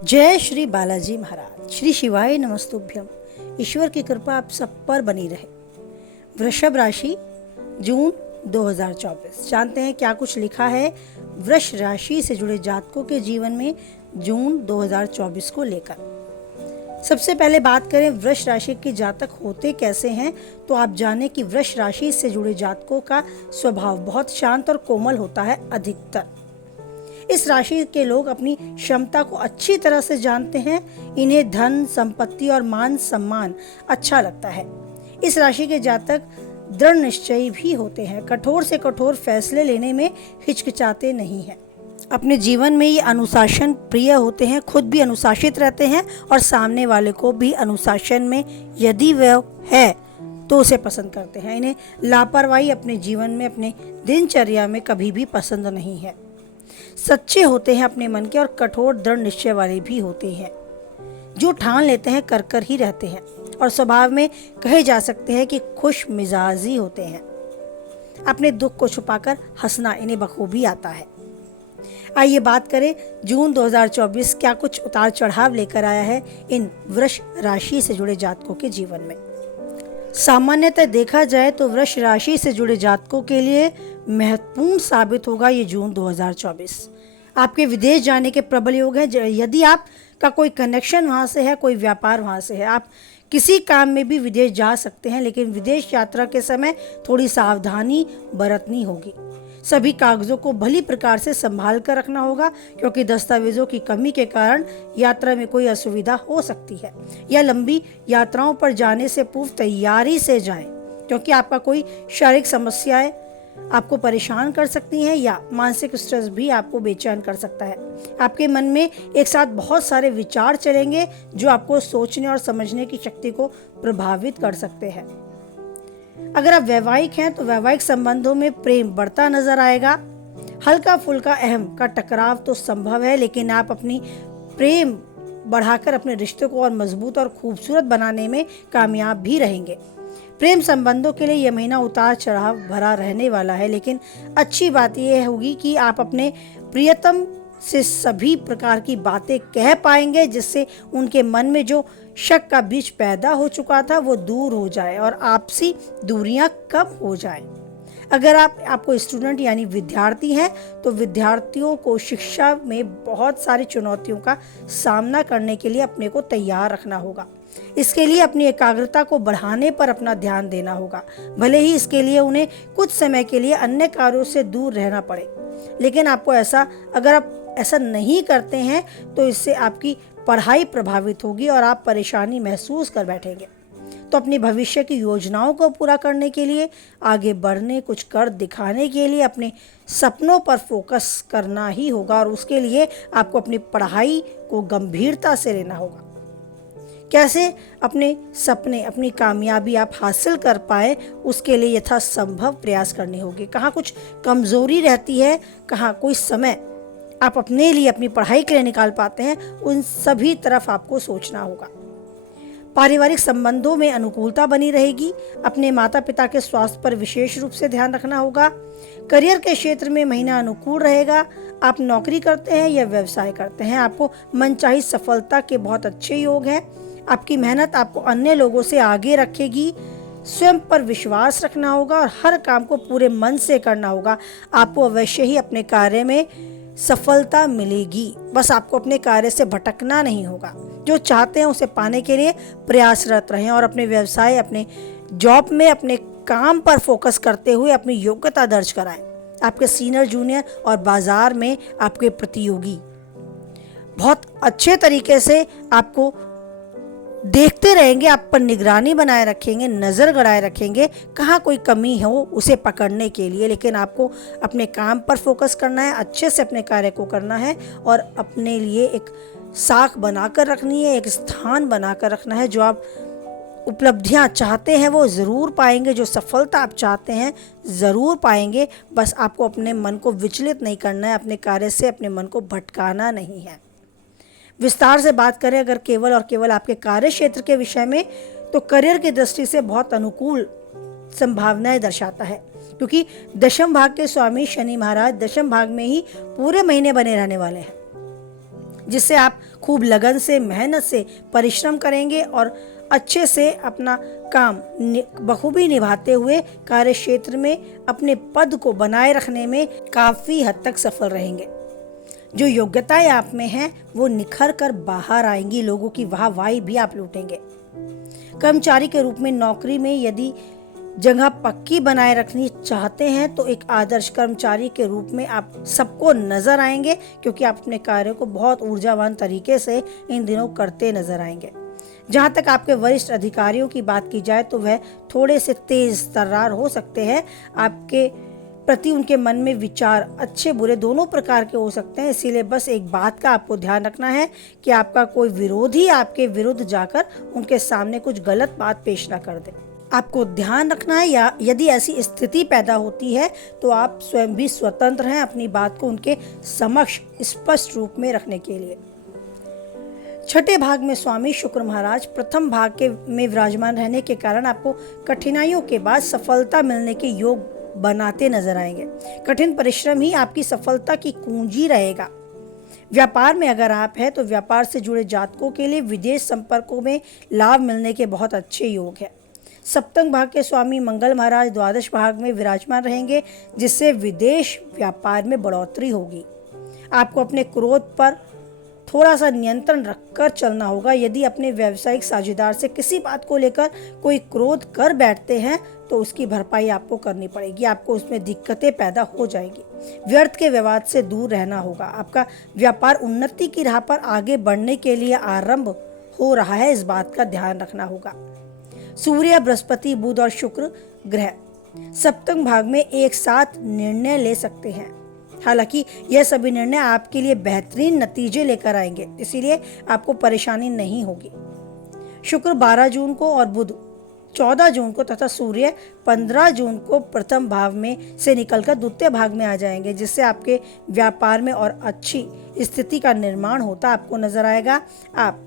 जय श्री बालाजी महाराज। श्री शिवाय नमस्तुभ्यम। ईश्वर की कृपा आप सब पर बनी रहे। वृषभ राशि, जून 2024। जानते हैं क्या कुछ लिखा है वृष राशि से जुड़े जातकों के जीवन में जून 2024 को लेकर। सबसे पहले बात करें वृष राशि के जातक होते कैसे हैं, तो आप जानें कि वृष राशि से जुड़े जातकों का स्वभाव बहुत शांत और कोमल होता है। अधिकतर इस राशि के लोग अपनी क्षमता को अच्छी तरह से जानते हैं। इन्हें धन, संपत्ति और मान सम्मान अच्छा लगता है। इस राशि के जातक दृढ़ निश्चयी भी होते हैं। कठोर से कठोर फैसले लेने में हिचकिचाते नहीं हैं। अपने जीवन में ये अनुशासन प्रिय होते हैं। खुद भी अनुशासित रहते हैं और सामने वाले को भी अनुशासन में यदि वह है तो उसे पसंद करते हैं। इन्हें लापरवाही अपने जीवन में, अपने दिनचर्या में कभी भी पसंद नहीं है। सच्चे होते हैं अपने मन के और कठोर दृढ़ निश्चय वाले भी होते हैं। जो ठान लेते हैं कर कर ही रहते हैं और स्वभाव में कहे जा सकते हैं कि खुश मिजाजी होते हैं। अपने दुख को छुपाकर हंसना इन्हें बखूबी आता है। आइए बात करें जून 2024 क्या कुछ उतार चढ़ाव लेकर आया है इन वृष राशि से जुड़े जातकों के जीवन में। सामान्यतः देखा जाए तो वृष राशि से जुड़े जातकों के लिए महत्वपूर्ण साबित होगा ये जून 2024। आपके विदेश जाने के प्रबल योग है। यदि आपका कोई कनेक्शन वहाँ से है, कोई व्यापार वहाँ से है, आप किसी काम में भी विदेश जा सकते हैं, लेकिन विदेश यात्रा के समय थोड़ी सावधानी बरतनी होगी। सभी कागजों को भली प्रकार से संभाल कर रखना होगा, क्योंकि दस्तावेजों की कमी के कारण यात्रा में कोई असुविधा हो सकती है। या लंबी यात्राओं पर जाने से पूर्व तैयारी से जाएं, क्योंकि आपका कोई शारीरिक समस्याएं आपको परेशान कर सकती हैं या मानसिक स्ट्रेस भी आपको बेचैन कर सकता है। आपके मन में एक साथ बहुत सारे विचार चलेंगे जो आपको सोचने और समझने की शक्ति को प्रभावित कर सकते हैं। अगर आप वैवाहिक हैं तो वैवाहिक संबंधों में प्रेम बढ़ता नजर आएगा। हल्का फुल्का अहम का टकराव तो संभव है, लेकिन आप अपनी प्रेम बढ़ाकर अपने रिश्ते को और मजबूत और खूबसूरत बनाने में कामयाब भी रहेंगे। प्रेम संबंधों के लिए यह महीना उतार चढ़ाव भरा रहने वाला है, लेकिन अच्छी बात यह होगी कि आप अपने प्रियतम से सभी प्रकार की बातें कह पाएंगे, जिससे उनके मन में जो शक का बीज पैदा हो चुका था वो दूर हो जाए और आपसी दूरियां कम हो जाए। अगर आपको स्टूडेंट यानी विद्यार्थी हैं तो विद्यार्थियों को शिक्षा में बहुत सारी चुनौतियों का सामना करने के लिए अपने को तैयार रखना होगा। इसके लिए अपनी एकाग्रता को बढ़ाने पर अपना ध्यान देना होगा। भले ही इसके लिए उन्हें कुछ समय के लिए अन्य कार्यों से दूर रहना पड़े, लेकिन अगर आप ऐसा नहीं करते हैं तो इससे आपकी पढ़ाई प्रभावित होगी और आप परेशानी महसूस कर बैठेंगे। तो अपनी भविष्य की योजनाओं को पूरा करने के लिए, आगे बढ़ने, कुछ कर दिखाने के लिए अपने सपनों पर फोकस करना ही होगा और उसके लिए आपको अपनी पढ़ाई को गंभीरता से लेना होगा। कैसे अपने सपने, अपनी कामयाबी आप हासिल कर पाए, उसके लिए यथासंभव प्रयास करने होंगे। कहाँ कुछ कमजोरी रहती है, कहाँ कोई समय आप अपने लिए, अपनी पढ़ाई के लिए निकाल पाते हैं, उन सभी तरफ आपको सोचना होगा। पारिवारिक संबंधों में अनुकूलता बनी रहेगी। अपने माता पिता के स्वास्थ्य पर विशेष रूप से ध्यान रखना होगा। करियर के क्षेत्र में महीना अनुकूल रहेगा। आप नौकरी करते हैं या व्यवसाय करते हैं, आपको मनचाही सफलता के बहुत अच्छे योग हैं। आपकी मेहनत आपको अन्य लोगों से आगे रखेगी। स्वयं पर विश्वास रखना होगा और हर काम को पूरे मन से करना होगा। आपको अवश्य ही अपने कार्य में सफलता मिलेगी। बस आपको अपने कार्य से भटकना नहीं होगा। जो चाहते हैं उसे पाने के लिए प्रयासरत रहें और अपने व्यवसाय, अपने जॉब में, अपने काम पर फोकस करते हुए अपनी योग्यता दर्ज कराएं। आपके सीनियर, जूनियर और बाजार में आपके प्रतियोगी बहुत अच्छे तरीके से आपको देखते रहेंगे, आप पर निगरानी बनाए रखेंगे, नज़र गड़ाए रखेंगे, कहाँ कोई कमी हो उसे पकड़ने के लिए। लेकिन आपको अपने काम पर फोकस करना है, अच्छे से अपने कार्य को करना है और अपने लिए एक साख बनाकर रखनी है, एक स्थान बनाकर रखना है। जो आप उपलब्धियां चाहते हैं वो ज़रूर पाएंगे, जो सफलता आप चाहते हैं ज़रूर पाएंगे। बस आपको अपने मन को विचलित नहीं करना है, अपने कार्य से अपने मन को भटकाना नहीं है। विस्तार से बात करें अगर केवल और केवल आपके कार्य क्षेत्र के विषय में, तो करियर की दृष्टि से बहुत अनुकूल संभावनाएं दर्शाता है, क्योंकि दशम भाग के स्वामी शनि महाराज दशम भाग में ही पूरे महीने बने रहने वाले हैं। जिससे आप खूब लगन से, मेहनत से परिश्रम करेंगे और अच्छे से अपना काम बखूबी निभाते हुए कार्य क्षेत्र में अपने पद को बनाए रखने में काफ़ी हद तक सफल रहेंगे। जो योग्यताएं आप में हैं वो निखर कर बाहर आएंगी, लोगों की वाहवाही भी आप लूटेंगे। कर्मचारी के रूप में नौकरी में यदि जगह पक्की बनाए रखनी चाहते हैं तो एक आदर्श कर्मचारी के रूप में आप सबको नजर आएंगे, क्योंकि आप अपने कार्य को बहुत ऊर्जावान तरीके से इन दिनों करते नजर आएंगे। जहाँ तक आपके वरिष्ठ अधिकारियों की बात की जाए तो वह थोड़े से तेज तर्रार हो सकते हैं। आपके प्रति उनके मन में विचार अच्छे बुरे दोनों प्रकार के हो सकते हैं, इसीलिए बस एक बात का आपको ध्यान रखना है कि आपका कोई विरोधी आपके विरुद्ध जाकर उनके सामने कुछ गलत बात पेश ना कर दे। आपको ध्यान रखना है, या यदि ऐसी स्थिति पैदा होती है तो आप स्वयं भी स्वतंत्र हैं अपनी बात को उनके समक्ष स्पष्ट रूप में रखने के लिए। छठे भाग में स्वामी शुक्र महाराज प्रथम भाग के में विराजमान रहने के कारण आपको कठिनाइयों के बाद सफलता मिलने के योग बनाते नजर आएंगे। कठिन परिश्रम ही आपकी सफलता की कुंजी रहेगा। व्यापार में अगर आप हैं तो व्यापार से जुड़े जातकों के लिए विदेश संपर्कों में लाभ मिलने के बहुत अच्छे योग हैं। सप्तम भाग के स्वामी मंगल महाराज द्वादश भाग में विराजमान रहेंगे, जिससे विदेश व्यापार में बढ़ोतरी होगी। आपको अपने क्रोध पर थोड़ा सा नियंत्रण रखकर चलना होगा। यदि अपने व्यावसायिक साझेदार से किसी बात को लेकर कोई क्रोध कर बैठते हैं तो उसकी भरपाई आपको करनी पड़ेगी, आपको उसमें दिक्कतें पैदा हो जाएंगी। व्यर्थ के विवाद से दूर रहना होगा। आपका व्यापार उन्नति की राह पर आगे बढ़ने के लिए आरंभ हो रहा है, इस बात का ध्यान रखना होगा। सूर्य, बृहस्पति, बुध और शुक्र ग्रह सप्तम भाग में एक साथ निर्णय ले सकते हैं। हालांकि यह सभी निर्णय आपके लिए बेहतरीन नतीजे लेकर आएंगे, इसीलिए आपको परेशानी नहीं होगी। शुक्र 12 जून को और बुध 14 जून को तथा सूर्य 15 जून को प्रथम भाव में से निकलकर द्वितीय भाग में आ जाएंगे, जिससे आपके व्यापार में और अच्छी स्थिति का निर्माण होता आपको नजर आएगा। आप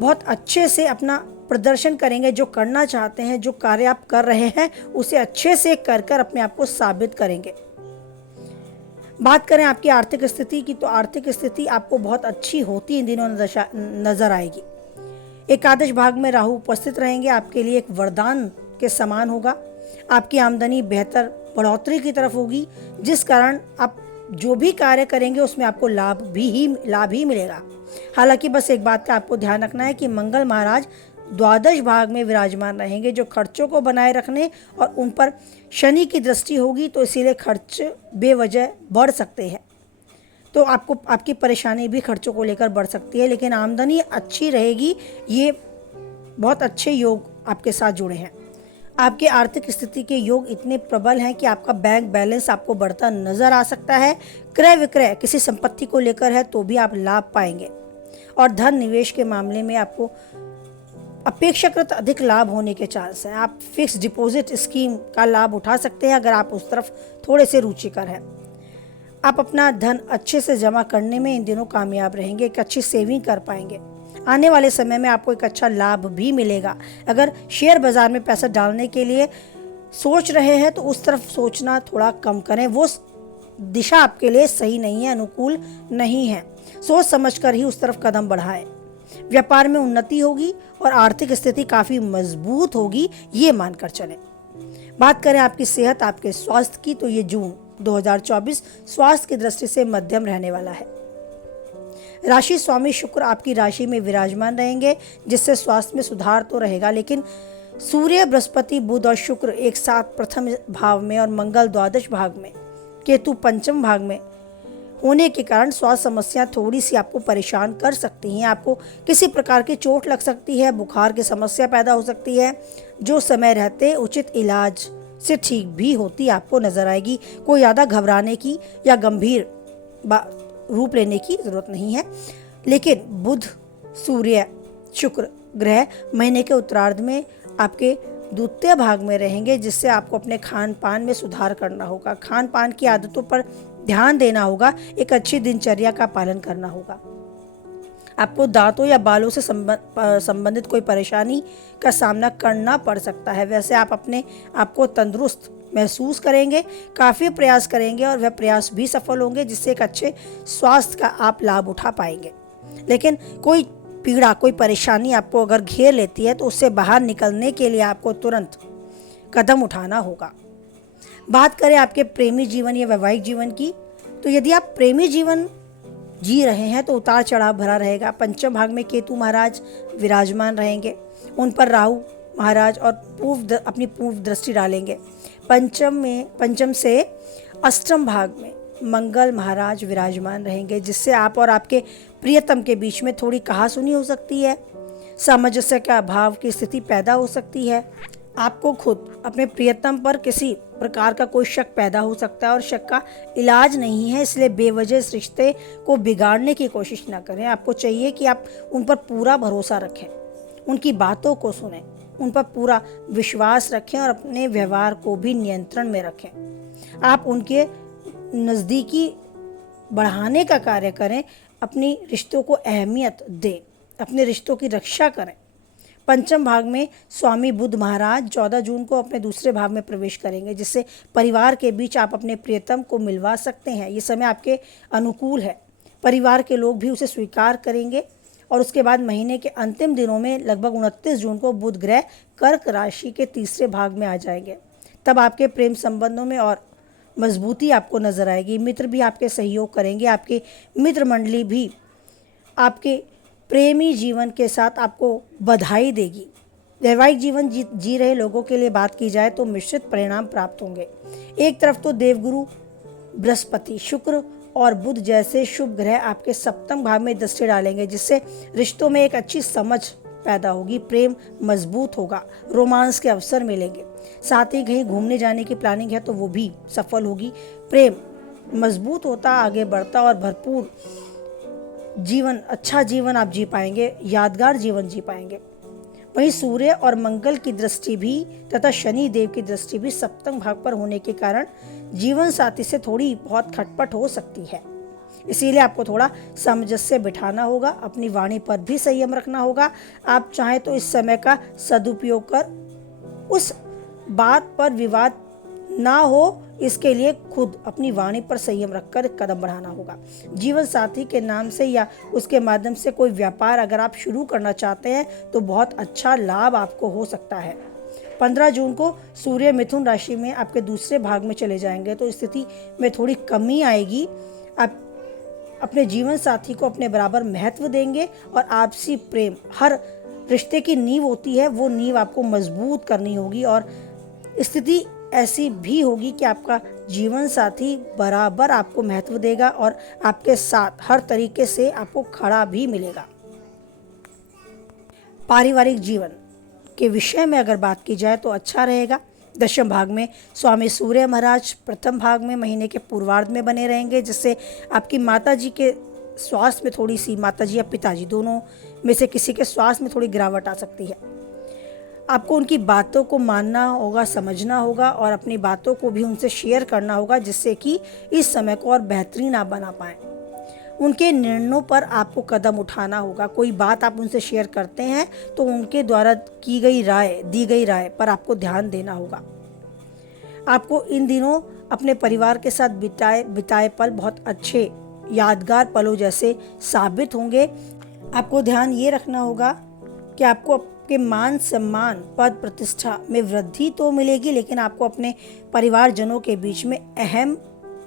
बहुत अच्छे से अपना प्रदर्शन करेंगे। जो करना चाहते हैं, जो कार्य आप कर रहे हैं, उसे अच्छे से कर अपने आप को साबित करेंगे। बात करें आपकी आर्थिक स्थिति की तो आर्थिक स्थिति आपको बहुत अच्छी होती इन दिनों नजर आएगी। एकादश भाग में राहु उपस्थित रहेंगे, आपके लिए एक वरदान के समान होगा। आपकी आमदनी बेहतर बढ़ोतरी की तरफ होगी, जिस कारण आप जो भी कार्य करेंगे उसमें आपको लाभ ही मिलेगा। हालांकि बस एक बात का आपको ध्यान रखना है कि मंगल महाराज द्वादश भाग में विराजमान रहेंगे, जो खर्चों को बनाए रखने और उन पर शनि की दृष्टि होगी, तो इसीलिए खर्च बेवजह बढ़ सकते हैं। तो आपको आपकी परेशानी भी खर्चों को लेकर बढ़ सकती है, लेकिन आमदनी अच्छी रहेगी। ये बहुत अच्छे योग आपके साथ जुड़े हैं। आपके आर्थिक स्थिति के योग इतने प्रबल हैं कि आपका बैंक बैलेंस आपको बढ़ता नजर आ सकता है। क्रय विक्रय किसी संपत्ति को लेकर है तो भी आप लाभ पाएंगे, और धन निवेश के मामले में आपको अपेक्षाकृत अधिक लाभ होने के चांस हैं। आप फिक्स डिपॉजिट स्कीम का लाभ उठा सकते हैं अगर आप उस तरफ थोड़े से रुचिकर हैं। आप अपना धन अच्छे से जमा करने में इन दिनों कामयाब रहेंगे, एक अच्छी सेविंग कर पाएंगे। आने वाले समय में आपको एक अच्छा लाभ भी मिलेगा। अगर शेयर बाजार में पैसा डालने के लिए सोच रहे हैं तो उस तरफ सोचना थोड़ा कम करें, वो दिशा आपके लिए सही नहीं है, अनुकूल नहीं है। सोच समझकर ही उस तरफ कदम बढ़ाएं। व्यापार में उन्नति होगी और आर्थिक स्थिति काफ़ी मजबूत होगी, ये मानकर चलें। बात करें आपकी सेहत, आपके स्वास्थ्य की, तो ये जून 2024 स्वास्थ्य की दृष्टि से मध्यम रहने वाला है। राशि स्वामी शुक्र आपकी राशि में विराजमान रहेंगे, जिससे स्वास्थ्य में सुधार तो रहेगा, लेकिन सूर्य, बृहस्पति, बुध और शुक्र एक साथ प्रथम भाव में और मंगल द्वादश भाग में, केतु पंचम भाग में होने के कारण स्वास्थ्य समस्या थोड़ी सी आपको परेशान कर सकती हैं। आपको किसी प्रकार की चोट लग सकती है, बुखार की समस्या पैदा हो सकती है, जो समय रहते उचित इलाज से ठीक भी होती आपको नजर आएगी। कोई ज़्यादा घबराने की या गंभीर रूप लेने की ज़रूरत नहीं है। लेकिन बुध, सूर्य, शुक्र ग्रह महीने के उत्तरार्ध में आपके द्वितीय भाग में रहेंगे, जिससे आपको अपने खान पान में सुधार करना होगा। खान पान की आदतों पर ध्यान देना होगा, एक अच्छी दिनचर्या का पालन करना होगा। आपको दांतों या बालों से संबंधित कोई परेशानी का सामना करना पड़ सकता है। वैसे आप अपने आपको तंदुरुस्त महसूस करेंगे, काफ़ी प्रयास करेंगे और वह प्रयास भी सफल होंगे, जिससे एक अच्छे स्वास्थ्य का आप लाभ उठा पाएंगे। लेकिन कोई पीड़ा, कोई परेशानी आपको अगर घेर लेती है तो उससे बाहर निकलने के लिए आपको तुरंत कदम उठाना होगा। बात करें आपके प्रेमी जीवन या वैवाहिक जीवन की, तो यदि आप प्रेमी जीवन जी रहे हैं तो उतार चढ़ाव भरा रहेगा। पंचम भाग में केतु महाराज विराजमान रहेंगे, उन पर राहु महाराज और अपनी पूर्व दृष्टि डालेंगे। पंचम से अष्टम भाग में मंगल महाराज विराजमान रहेंगे, जिससे आप और आपके प्रियतम के बीच में थोड़ी कहासुनी हो सकती है, सामंजस्य के अभाव की स्थिति पैदा हो सकती है। आपको खुद अपने प्रियतम पर किसी प्रकार का कोई शक पैदा हो सकता है और शक का इलाज नहीं है, इसलिए बेवजह इस रिश्ते को बिगाड़ने की कोशिश ना करें। आपको चाहिए कि आप उन पर पूरा भरोसा रखें, उनकी बातों को सुनें, उन पर पूरा विश्वास रखें और अपने व्यवहार को भी नियंत्रण में रखें। आप उनके नज़दीकी बढ़ाने का कार्य करें, अपनी रिश्तों को अहमियत दें, अपने रिश्तों की रक्षा करें। पंचम भाग में स्वामी बुध महाराज 14 जून को अपने दूसरे भाव में प्रवेश करेंगे, जिससे परिवार के बीच आप अपने प्रियतम को मिलवा सकते हैं। ये समय आपके अनुकूल है, परिवार के लोग भी उसे स्वीकार करेंगे। और उसके बाद महीने के अंतिम दिनों में लगभग 29 जून को बुध ग्रह कर्क राशि के तीसरे भाग में आ जाएंगे। तब आपके प्रेम संबंधों में और मजबूती आपको नजर आएगी। मित्र भी आपके सहयोग करेंगे, आपकी मित्र मंडली भी आपके प्रेमी जीवन के साथ आपको बधाई देगी। वैवाहिक जीवन जी रहे लोगों के लिए बात की जाए तो मिश्रित परिणाम प्राप्त होंगे। एक तरफ तो देवगुरु बृहस्पति, शुक्र और बुध जैसे शुभ ग्रह आपके सप्तम भाव में दृष्टि डालेंगे, जिससे रिश्तों में एक अच्छी समझ पैदा होगी, प्रेम मजबूत होगा, रोमांस के अवसर मिलेंगे। साथ ही कहीं घूमने जाने की प्लानिंग है तो वो भी सफल होगी। प्रेम मजबूत होता, आगे बढ़ता और भरपूर जीवन, अच्छा जीवन आप जी पाएंगे, यादगार जीवन जी पाएंगे। वहीं सूर्य और मंगल की दृष्टि भी तथा शनि देव की दृष्टि भी सप्तम भाग पर होने के कारण जीवन साथी से थोड़ी बहुत खटपट हो सकती है। इसीलिए आपको थोड़ा सामंजस्य बिठाना होगा, अपनी वाणी पर भी संयम रखना होगा। आप चाहें तो इस समय का सदुपयोग कर उस बात पर विवाद ना हो, इसके लिए खुद अपनी वाणी पर संयम रखकर कदम बढ़ाना होगा। जीवन साथी के नाम से या उसके माध्यम से कोई व्यापार अगर आप शुरू करना चाहते हैं तो बहुत अच्छा लाभ आपको हो सकता है। 15 जून को सूर्य मिथुन राशि में आपके दूसरे भाग में चले जाएंगे, तो स्थिति में थोड़ी कमी आएगी। आप अपने जीवन साथी को अपने बराबर महत्व देंगे और आपसी प्रेम हर रिश्ते की नींव होती है, वो नींव आपको मजबूत करनी होगी। और स्थिति ऐसी भी होगी कि आपका जीवन साथी बराबर आपको महत्व देगा और आपके साथ हर तरीके से आपको खड़ा भी मिलेगा। पारिवारिक जीवन के विषय में अगर बात की जाए तो अच्छा रहेगा। दशम भाग में स्वामी सूर्य महाराज प्रथम भाग में महीने के पूर्वार्ध में बने रहेंगे, जिससे आपकी माताजी के स्वास्थ्य में थोड़ी सी, माताजी या पिताजी दोनों में से किसी के स्वास्थ्य में थोड़ी गिरावट आ सकती है। आपको उनकी बातों को मानना होगा, समझना होगा और अपनी बातों को भी उनसे शेयर करना होगा, जिससे कि इस समय को और बेहतरीन आप बना पाएँ। उनके निर्णयों पर आपको कदम उठाना होगा। कोई बात आप उनसे शेयर करते हैं तो उनके द्वारा दी गई राय पर आपको ध्यान देना होगा। आपको इन दिनों अपने परिवार के साथ बिताए पल बहुत अच्छे यादगार पलों जैसे साबित होंगे। आपको ध्यान ये रखना होगा कि आपको आपके मान सम्मान, पद प्रतिष्ठा में वृद्धि तो मिलेगी, लेकिन आपको अपने परिवारजनों के बीच में अहम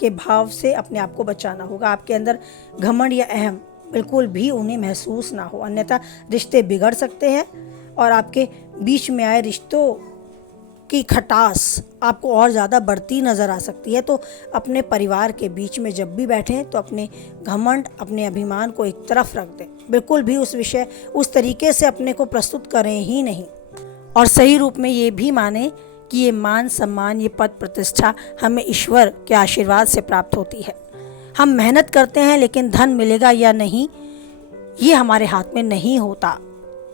के भाव से अपने आप को बचाना होगा। आपके अंदर घमंड या अहम बिल्कुल भी उन्हें महसूस ना हो, अन्यथा रिश्ते बिगड़ सकते हैं और आपके बीच में आए रिश्तों की खटास आपको और ज़्यादा बढ़ती नज़र आ सकती है। तो अपने परिवार के बीच में जब भी बैठें तो अपने घमंड, अपने अभिमान को एक तरफ रख दें। बिल्कुल भी उस तरीके से अपने को प्रस्तुत करें ही नहीं और सही रूप में ये भी माने कि ये मान सम्मान, ये पद प्रतिष्ठा हमें ईश्वर के आशीर्वाद से प्राप्त होती है। हम मेहनत करते हैं लेकिन धन मिलेगा या नहीं ये हमारे हाथ में नहीं होता।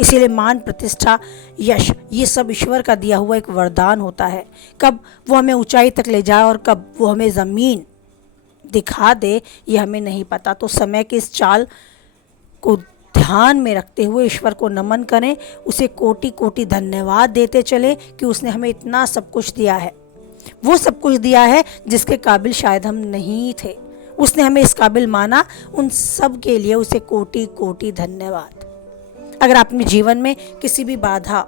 इसीलिए मान, प्रतिष्ठा, यश ये सब ईश्वर का दिया हुआ एक वरदान होता है। कब वो हमें ऊंचाई तक ले जाए और कब वो हमें ज़मीन दिखा दे ये हमें नहीं पता। तो समय की इस चाल को ध्यान में रखते हुए ईश्वर को नमन करें, उसे कोटि कोटि धन्यवाद देते चलें कि उसने हमें इतना सब कुछ दिया है। वो सब कुछ दिया है जिसके काबिल शायद हम नहीं थे। उसने हमें इस काबिल माना, उन सब के लिए उसे कोटि कोटि धन्यवाद। अगर आप अपने जीवन में किसी भी बाधा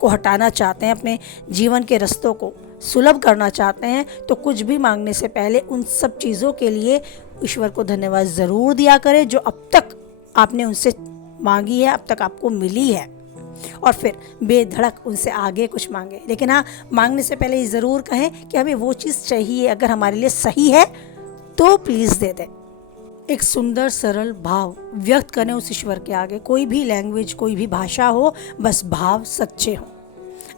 को हटाना चाहते हैं, अपने जीवन के रास्तों को सुलभ करना चाहते हैं, तो कुछ भी मांगने से पहले उन सब चीज़ों के लिए ईश्वर को धन्यवाद ज़रूर दिया करें जो अब तक आपने उनसे मांगी है, अब तक आपको मिली है, और फिर बेधड़क उनसे आगे कुछ मांगे। लेकिन हाँ, मांगने से पहले ये ज़रूर कहें कि हमें वो चीज़ चाहिए, अगर हमारे लिए सही है तो प्लीज़ दे दें। एक सुंदर सरल भाव व्यक्त करें उस ईश्वर के आगे। कोई भी लैंग्वेज, कोई भी भाषा हो, बस भाव सच्चे हों।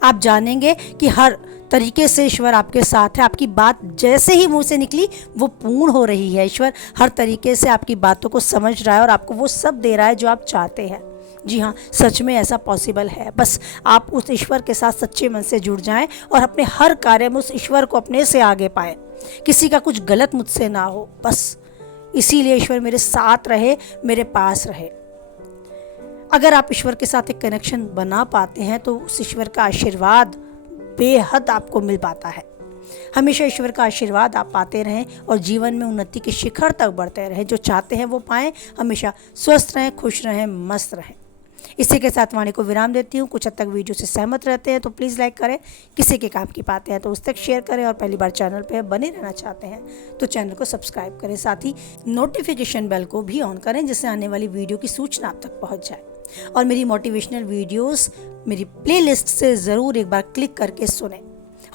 आप जानेंगे कि हर तरीके से ईश्वर आपके साथ है। आपकी बात जैसे ही मुंह से निकली वो पूर्ण हो रही है। ईश्वर हर तरीके से आपकी बातों को समझ रहा है और आपको वो सब दे रहा है जो आप चाहते हैं। जी हाँ, सच में ऐसा पॉसिबल है। बस आप उस ईश्वर के साथ सच्चे मन से जुड़ जाएं और अपने हर कार्य में उस ईश्वर को अपने से आगे पाएं। किसी का कुछ गलत मुझसे ना हो, बस इसीलिए ईश्वर मेरे साथ रहे, मेरे पास रहे। अगर आप ईश्वर के साथ एक कनेक्शन बना पाते हैं तो उस ईश्वर का आशीर्वाद बेहद आपको मिल पाता है। हमेशा ईश्वर का आशीर्वाद आप पाते रहें और जीवन में उन्नति के शिखर तक बढ़ते रहें। जो चाहते हैं वो पाएं। हमेशा स्वस्थ रहें, खुश रहें, मस्त रहें। इसी के साथ वाणी को विराम देती हूँ। कुछ हद तक वीडियो से सहमत रहते हैं तो प्लीज़ लाइक करें, किसी के काम की बातें हैं तो उस तक शेयर करें, और पहली बार चैनल पर बने रहना चाहते हैं तो चैनल को सब्सक्राइब करें। साथ ही नोटिफिकेशन बेल को भी ऑन करें जिससे आने वाली वीडियो की सूचना आप तक पहुँच जाए। और मेरी मोटिवेशनल वीडियोस मेरी प्लेलिस्ट से ज़रूर एक बार क्लिक करके सुने।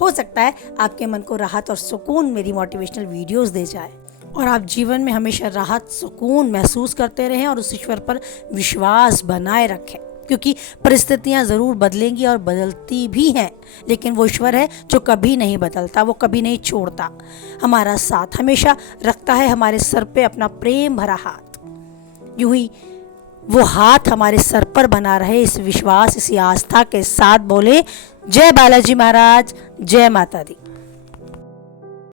हो सकता है आपके मन को राहत और सुकून मेरी मोटिवेशनल वीडियोस दे जाए और आप जीवन में हमेशा राहत सुकून महसूस करते रहें और उस ईश्वर पर विश्वास बनाए रखें। क्योंकि परिस्थितियां ज़रूर बदलेंगी और बदलती भी हैं, लेकिन वो ईश्वर है जो कभी नहीं बदलता, वो कभी नहीं छोड़ता, हमारा साथ हमेशा रखता है। हमारे सर पे अपना प्रेम भरा हाथ, यूं ही वो हाथ हमारे सर पर बना रहे। इस विश्वास, इसी आस्था के साथ बोले जय बालाजी महाराज, जय माता दी।